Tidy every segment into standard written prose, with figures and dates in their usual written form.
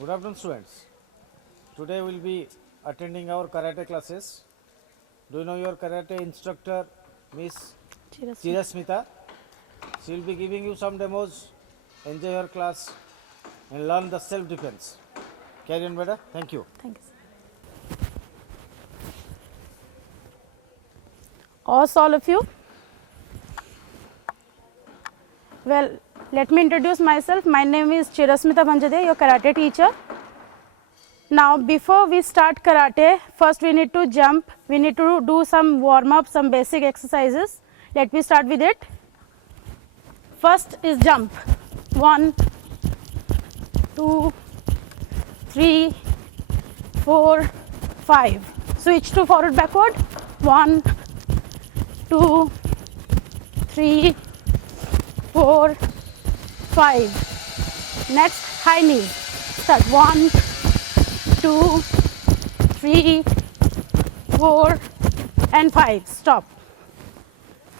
Good afternoon, students. Today we will be attending our karate classes. Do you know your karate instructor, Miss Chirasmita? She will be giving you some demos. Enjoy your class and learn the self-defense. Carry on, beta. Thank you. Thank you, sir. Also, all of you. Well, let me introduce myself. My name is Chirasmita Bhanjade, your karate teacher. Now, before we start karate, first we need to jump. We need to do some warm-up, some basic exercises. Let me start with it. First is jump. 1, 2, 3, 4, 5. Switch to forward backward. 1, 2, 3, 4, 5. Next, high knee. Start 1, 2, 3, 4, and 5. Stop.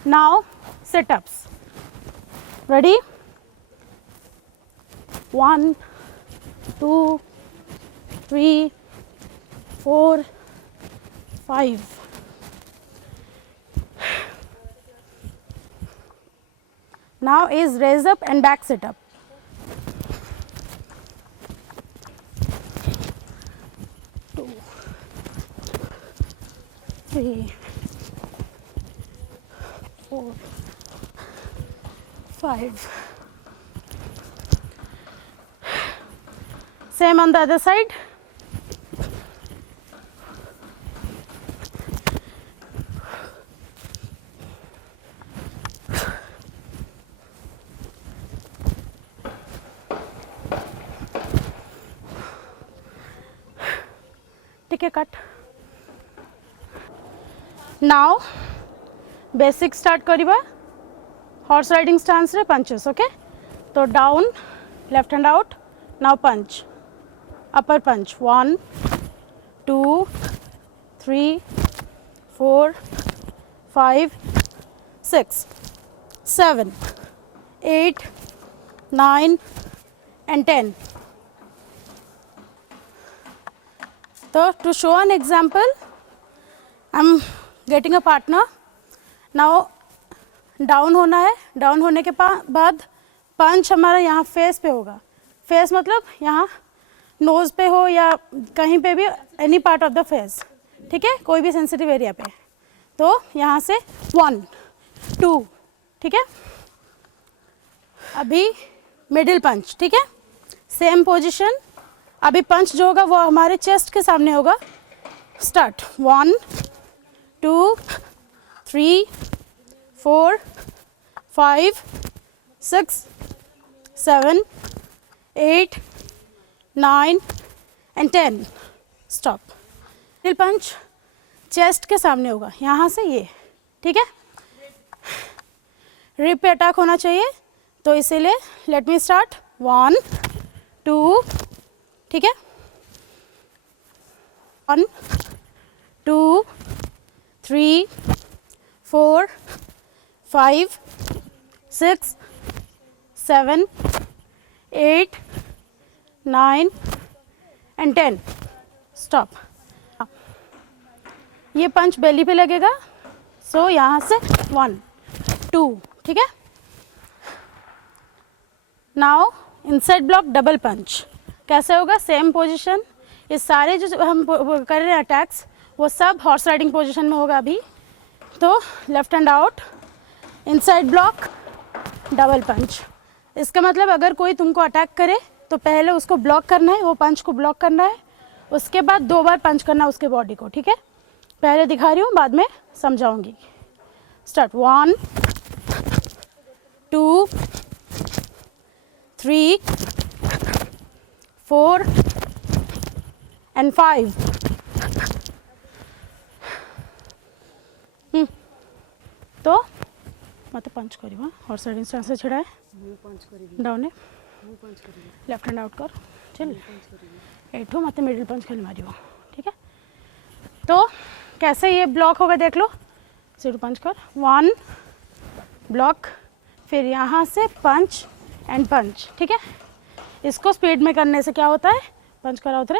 Now, sit-ups. Ready? 1, 2, 3, 4, 5. Now is raise up and back sit up. 2, 3, 4, 5. Same on the other side. ठीक है, cut. Now basic start करिबा. Horse riding stance रे punches. Okay, तो down, left hand out. Now punch, upper punch. 1, 2, 3, 4, 5, 6, 7, 8, 9 and 10. So, to show an example, I am getting a partner. Now, down होना है. Down होने के बाद पंच हमारा यहाँ फेस पे होगा. फेस मतलब यहाँ नोज़ पे हो या कहीं पे भी, any part of the face. ठीक है, कोई भी सेंसिटिव एरिया पे. तो यहाँ से 1, 2. ठीक है. अभी मिडिल पंच. ठीक है, सेम पोजिशन. अभी पंच जो होगा वो हमारे चेस्ट के सामने होगा. Start. 1, 2, 3, 4, 5, 6, 7, 8, 9 and 10. Stop. Middle punch chest के सामने होगा, यहाँ से ये. ठीक है, रिब पे अटैक होना चाहिए, तो इसीलिए लेट मी स्टार्ट. 1, 2. ठीक है, 1, 2, 3, 4, 5, 6, 7, 8, 9 and 10. स्टॉप. ये पंच बेली पे लगेगा, सो यहाँ से 1, 2. ठीक है. नाउ इनसाइड ब्लॉक डबल पंच. कैसे होगा? Same position. ये सारे जो हम कर रहे हैं अटैक्स, वो सब हॉर्स राइडिंग पोजीशन में होगा अभी. तो left hand out, inside block, double punch. इसका मतलब अगर कोई तुमको अटैक करे तो पहले उसको ब्लॉक करना है, वो पंच को ब्लॉक करना है. उसके बाद 2 बार पंच करना है उसके बॉडी को. ठीक है, पहले दिखा रही हूँ, बाद में समझाऊंगी. स्टार्ट. 1, 2, 3, 4 and 5. तो मत पंच करी. हॉर्स राइडिंग स्टांस से छिड़ा है. डाउन है, लेफ्ट हैंड आउट कर. चल एठो मत मिडिल पंच खाली मारी. ठीक है, तो कैसे ये ब्लॉक होगा देख लो. सीधू पंच कर. 1 ब्लॉक, फिर यहाँ से पंच एंड पंच. ठीक है, इसको स्पीड में करने से क्या होता है, पंच करा उतरे,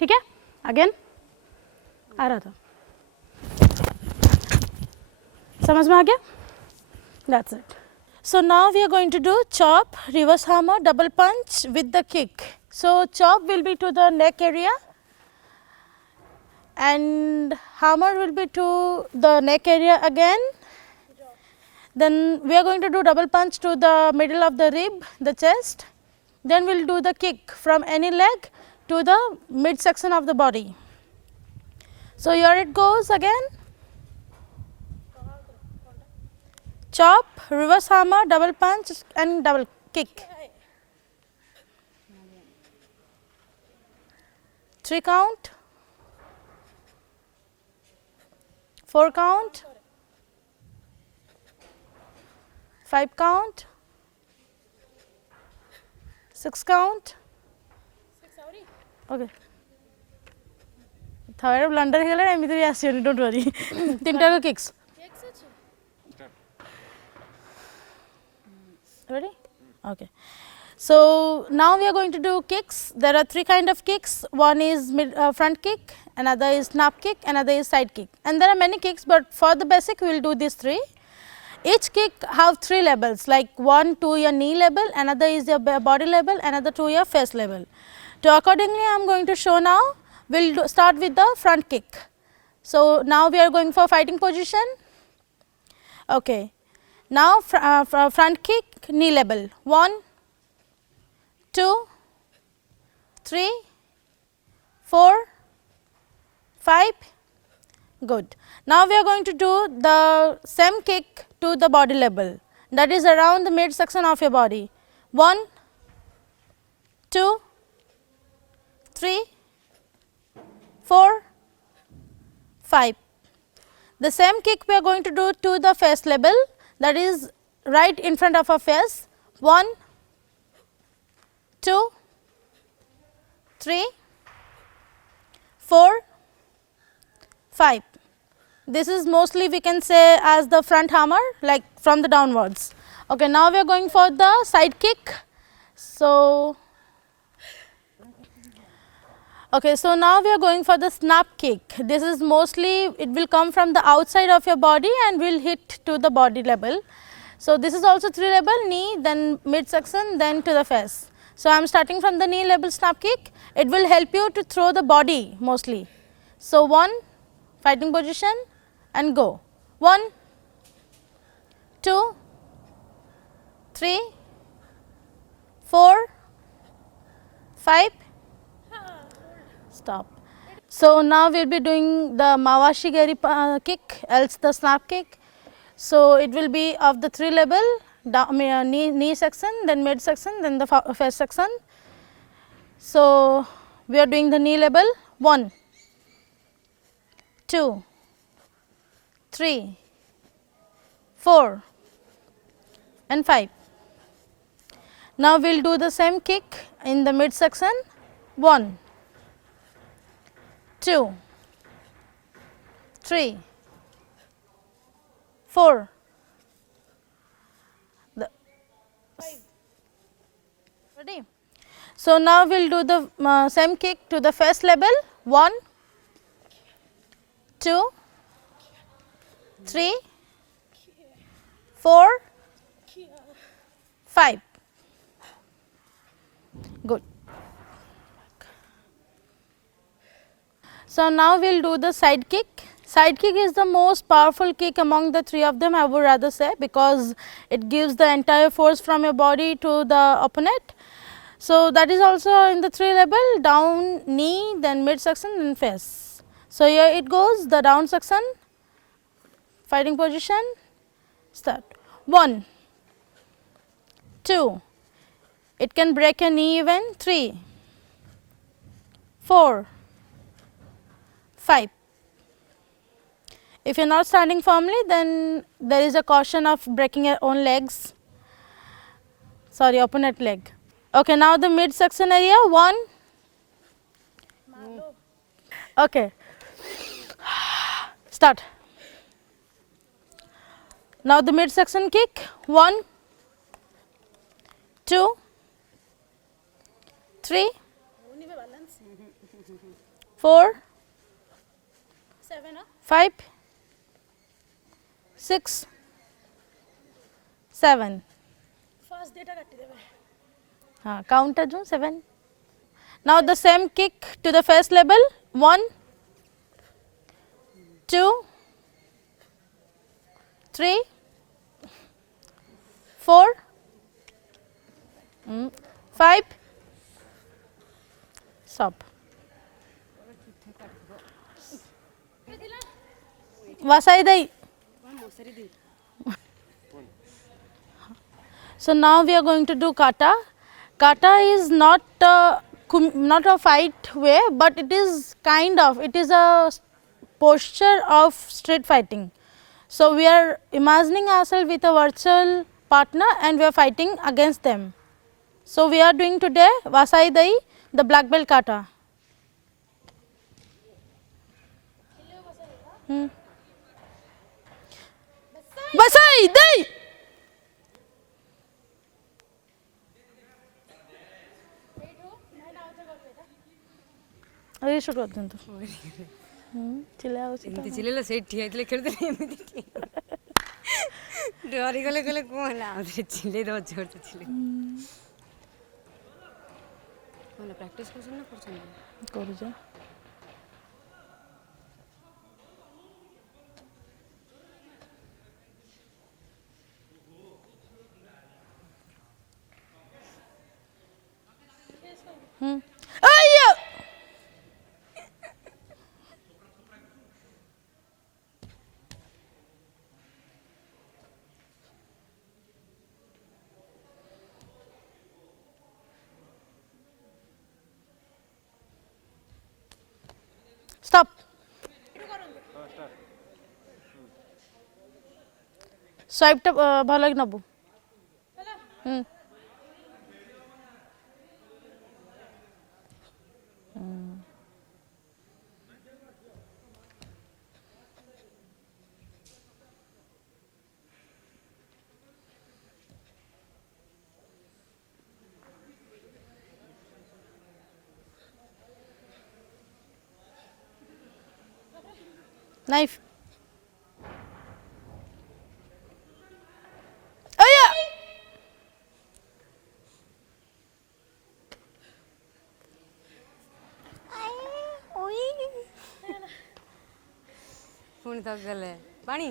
ठीक है, अगेन आ रहा था, समझ में आ गया, that's it. So now we are going to do chop, reverse hammer, double punch with the kick. So chop will be to the neck area and hammer will be to the neck area again. Then we are going to do double punch to the middle of the rib, the chest. Then we will do the kick from any leg to the midsection of the body. So here it goes again. Chop, reverse hammer, double punch and double kick. 3 count, 4 count, 5 count, 6 count. Okay. Third blunder hela emite bi asiyoni, don't worry. Tinta ko kicks. Ready? Okay. So now we are going to do kicks. There are 3 kind of kicks. One is front kick, another is snap kick, another is side kick. And there are many kicks, but for the basic we will do these 3. Each kick have 3 levels, like one to your knee level, another is your body level, another to your face level. So accordingly I am going to show now. We will start with the front kick. So now we are going for fighting position. Okay. Now front kick, knee level, 1, 2, 3, 4, 5, good. Now we are going to do the same kick to the body level, that is around the midsection of your body, 1, 2, 3, 4, 5. The same kick we are going to do to the face level, that is right in front of our face, 1, 2, 3, 4, 5. This is mostly we can say as the front hammer, like from the downwards. Okay, now we are going for the side kick. So now we are going for the snap kick. This is mostly, it will come from the outside of your body and will hit to the body level. So this is also 3 level, knee, then midsection, then to the face. So I am starting from the knee level snap kick. It will help you to throw the body mostly. So 1, fighting position and go. 1, 2, 3, 4, 5, stop. So now we will be doing the Mawashi Geri kick, else the snap kick. So it will be of the 3 level, down, knee section, then mid section, then the face section. So we are doing the knee level, 1, 2, 3, 4 and 5. Now we will do the same kick in the mid section, 1, 2, 3, 4, ready. So now we will do the same kick to the face level, 1, 2, 3, 4, 5. Good. So now we will do the side kick. Side kick is the most powerful kick among the 3 of them, I would rather say, because it gives the entire force from your body to the opponent. So that is also in the 3 level, down, knee, then midsection, then face. So here it goes, the down section, fighting position, start. 1, 2, it can break your knee even, 3, 4, 5. If you are not standing firmly, then there is a caution of breaking your own legs, sorry, opponent leg. Okay, now the midsection area, 1, okay, start. Now the midsection kick, 1, 2, 3 4 5 6 7 count as 7. Now the same kick to the first level. 1 2 3 4 5 stop. Vasai dai. So now we are going to do kata. Kata is not not a fight way, but it is a posture of street fighting. So we are imagining ourselves with a virtual partner and we are fighting against them. So we are doing today Vasai Dai, the black belt kata. Vasai Dai. ରିସୁଟ୍ କରିଦିଅନ୍ତୁ ଚିଲା ହେଉଛି ଏମିତି ଚିଲେଇଲେ ସେଇଠି ଠିଆ ହେଇଥିଲେ ଖେଳୁଥିଲେ ଏମିତି ଡରିଗଲେ କହିଲେ କ'ଣ ହେଲା ଆଉ ଚିଲେଇ ଦେବ ଜୋର ସେ ଚିଲେଇ କ'ଣ ପ୍ରାକ୍ଟିସ୍ କରୁଛନ୍ତି ନା କରୁଛନ୍ତି କରୁଛ stop. Swipe টা ভালো কি নবু knife. Oh yeah. ପୁଣି ତ ଗଲେ ପାଣି